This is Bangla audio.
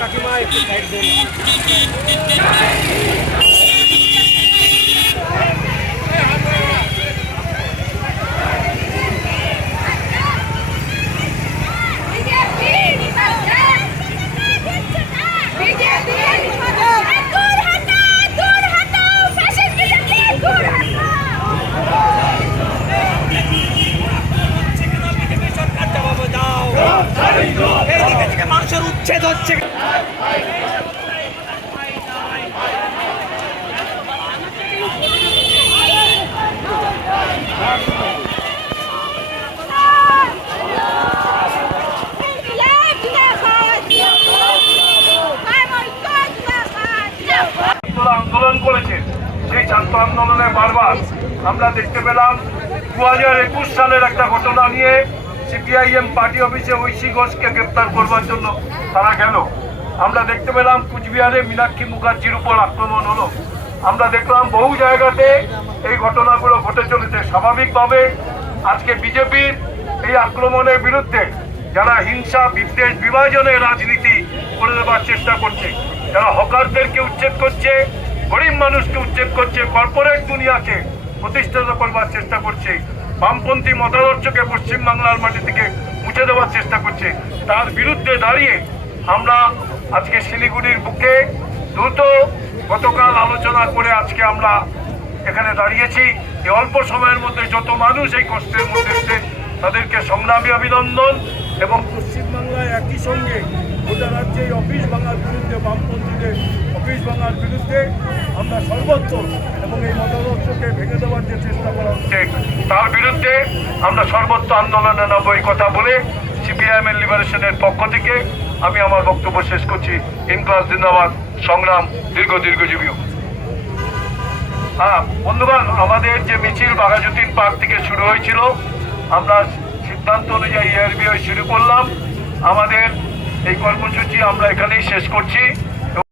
কাকিমা একটু সাইড দেন। মানুষের উচ্ছেদ হচ্ছে। আন্দোলন করেছে, সেই ছাত্র আন্দোলনে বারবার আমরা দেখতে পেলাম 2021 সালের একটা ঘটনা নিয়ে সিপিআইএম পার্টি অফিসে ঐশী ঘোষকে গ্রেপ্তার করবার জন্য তারা গেল। আমরা দেখতে পেলাম কুচবিহারে মীনাক্ষী মুখার্জির উপর আক্রমণ হলো। আমরা দেখলাম বহু জায়গাতে এই ঘটনাগুলো ঘটে চলেছে। স্বাভাবিকভাবে আজকে বিজেপির এই আক্রমণের বিরুদ্ধে যারা হিংসা বিদ্বেষ বিভাজনের রাজনীতি করে দেওয়ার চেষ্টা করছে, যারা হকারদেরকে উচ্ছেদ করছে, গরিব মানুষকে উচ্ছেদ করছে, কর্পোরেট দুনিয়াকে প্রতিষ্ঠিত করবার চেষ্টা করছে, বামপন্থী মতাদর্শকে পশ্চিমবাংলার মাটি থেকে মুছে দেওয়ার চেষ্টা করছে, তার বিরুদ্ধে দাঁড়িয়ে আমরা আজকে শিলিগুড়ির বুকে দ্রুত গতকাল আলোচনা করে আজকে আমরা এখানে দাঁড়িয়েছি। এই অল্প সময়ের মধ্যে যত মানুষ এই কষ্টের মধ্যে এসে তাদেরকে সংগ্রামী অভিনন্দন। এবং পশ্চিমবাংলায় একই সঙ্গে গোটা রাজ্যে অফিস ভাঙার বিরুদ্ধে, বামপন্থীদের অফিস ভাঙার বিরুদ্ধে আমরা সর্বত্র এবং এই মতাদর্শকে ভেঙে দেওয়ার যে চেষ্টা করা হচ্ছে তার বিরুদ্ধে আমরা সর্বত্র আন্দোলনে নামব, এই কথা বলে সিপিআইএম লিবারেশনের পক্ষ থেকে আমি আমার বক্তব্য শেষ করছি। ইনকলাব জিন্দাবাদ, সংগ্রাম দীর্ঘজীবী। হ্যাঁ বন্ধুগণ, আমাদের যে মিছিল বাঘাযতীন পার্ক থেকে শুরু হয়েছিল, আমরা সিদ্ধান্ত অনুযায়ী এআরবিআই শুরু করলাম। আমাদের এই কর্মসূচি আমরা এখানেই শেষ করছি।